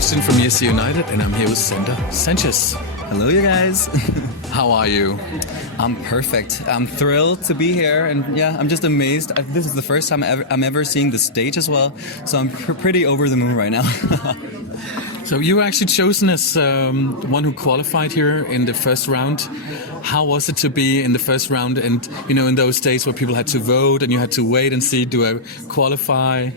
Christian from Yes United, and I'm here with Sanchez. Hello, you guys. How are you? I'm perfect. I'm thrilled to be here, and yeah, I'm just amazed. This is the first time I'm ever seeing the stage as well, so I'm pretty over the moon right now. So you were actually chosen as one who qualified here in the first round. How was it to be in the first round? And you know, in those days where people had to vote and you had to wait and see, do I qualify?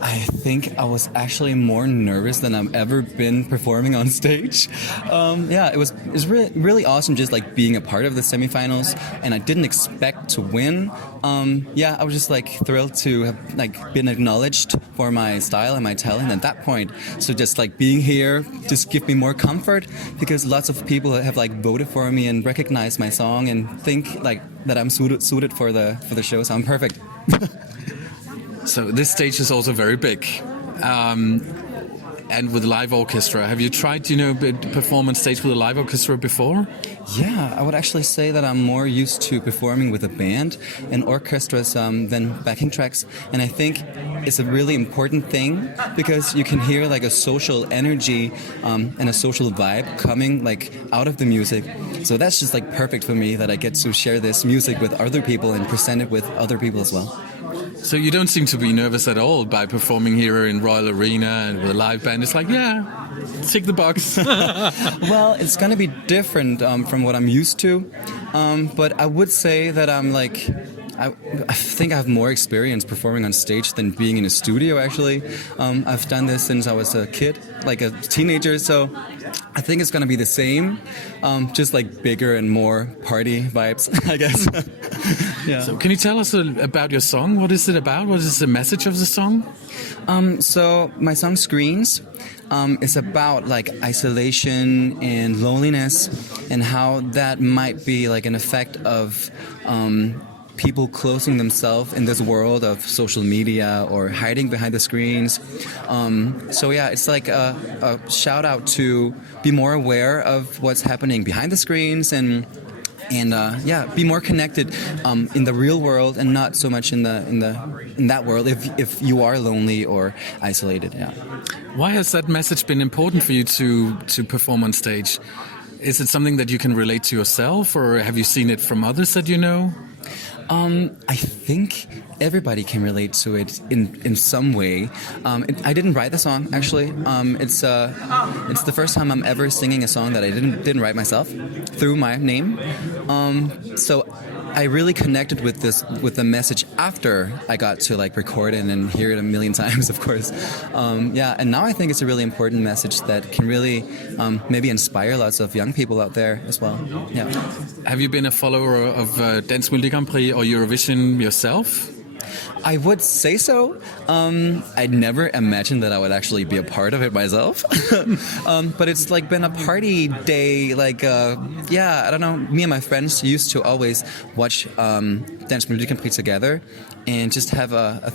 I think I was actually more nervous than I've ever been performing on stage. It was really awesome just like being a part of the semifinals, and I didn't expect to win. I was just like thrilled to have like been acknowledged for my style and my talent at that point. So just like being here just give me more comfort, because lots of people have like voted for me and recognized my song and think like that I'm suited for the show. So I'm perfect. So this stage is also very big, and with live orchestra. Have you tried, perform on stage with a live orchestra before? Yeah, I would actually say that I'm more used to performing with a band and orchestras than backing tracks. And I think it's a really important thing, because you can hear like a social energy and a social vibe coming like out of the music. So that's just like perfect for me, that I get to share this music with other people and present it with other people as well. So you don't seem to be nervous at all by performing here in Royal Arena and with a live band. It's like, yeah, tick the box. Well, it's going to be different from what I'm used to. But I would say that I think I have more experience performing on stage than being in a studio, actually. I've done this since I was a kid, like a teenager, so I think it's going to be the same, just like bigger and more party vibes, I guess. Yeah. So can you tell us about your song? What is it about? What is the message of the song? So my song Screens is about like isolation and loneliness, and how that might be like an effect of people closing themselves in this world of social media or hiding behind the screens. It's like a shout out to be more aware of what's happening behind the screens, and be more connected in the real world, and not so much in that world if you are lonely or isolated. Yeah. Why has that message been important for you to perform on stage? Is it something that you can relate to yourself, or have you seen it from others that you know? I think everybody can relate to it in some way. I didn't write the song, actually. It's the first time I'm ever singing a song that I didn't write myself through my name. So I really connected with the message after I got to like record it and hear it a million times, of course. And now I think it's a really important message that can really maybe inspire lots of young people out there as well. Yeah. Have you been a follower of Dansk Melodi Grand Prix or Eurovision yourself? I would say so. I'd never imagined that I would actually be a part of it myself. But it's like been a party day. I don't know. Me and my friends used to always watch Dansk Melodi Grand Prix together and just have a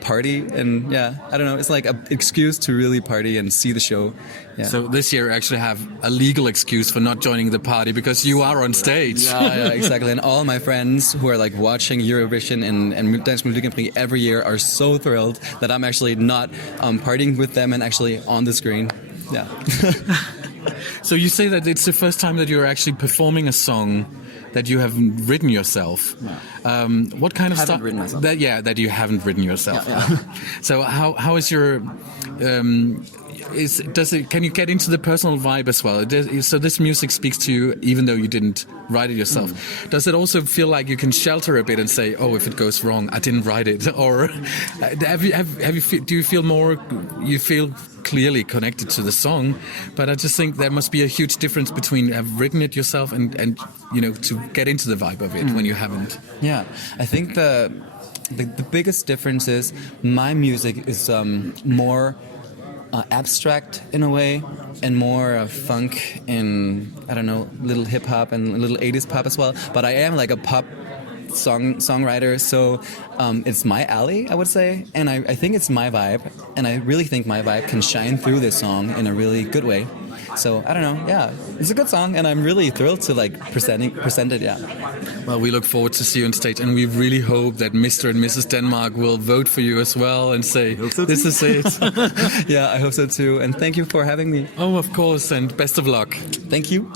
party. And yeah, I don't know. It's like an excuse to really party and see the show. Yeah. So this year I actually have a legal excuse for not joining the party, because you are on stage. Yeah, exactly. And all my friends who are like watching Eurovision and Dansk Melodi Grand Prix every year are so thrilled that I'm actually not partying with them and actually on the screen. Yeah. So you say that it's the first time that you're actually performing a song that you have written yourself. Yeah. What kind of stuff? That you haven't written yourself. Yeah. So how is your? Can you get into the personal vibe as well? So this music speaks to you even though you didn't write it yourself. Does it also feel like you can shelter a bit and say, oh, if it goes wrong, I didn't write it? Or do you feel more? You feel clearly connected to the song, but I just think there must be a huge difference between have written it yourself and to get into the vibe of it when you haven't. Yeah, I think the biggest difference is my music is more abstract in a way, and more funk and I don't know, little hip hop and a little 80s pop as well. But I am like a pop songwriter. So it's my alley, I would say, and I think it's my vibe, and I really think my vibe can shine through this song in a really good way. So I don't know, yeah, it's a good song, and I'm really thrilled to like present it. Yeah. Well, we look forward to see you on stage, and we really hope that Mr. and Mrs. Denmark will vote for you as well and say, "This is it." Yeah, I hope so too. And thank you for having me. Oh, of course, and best of luck. Thank you.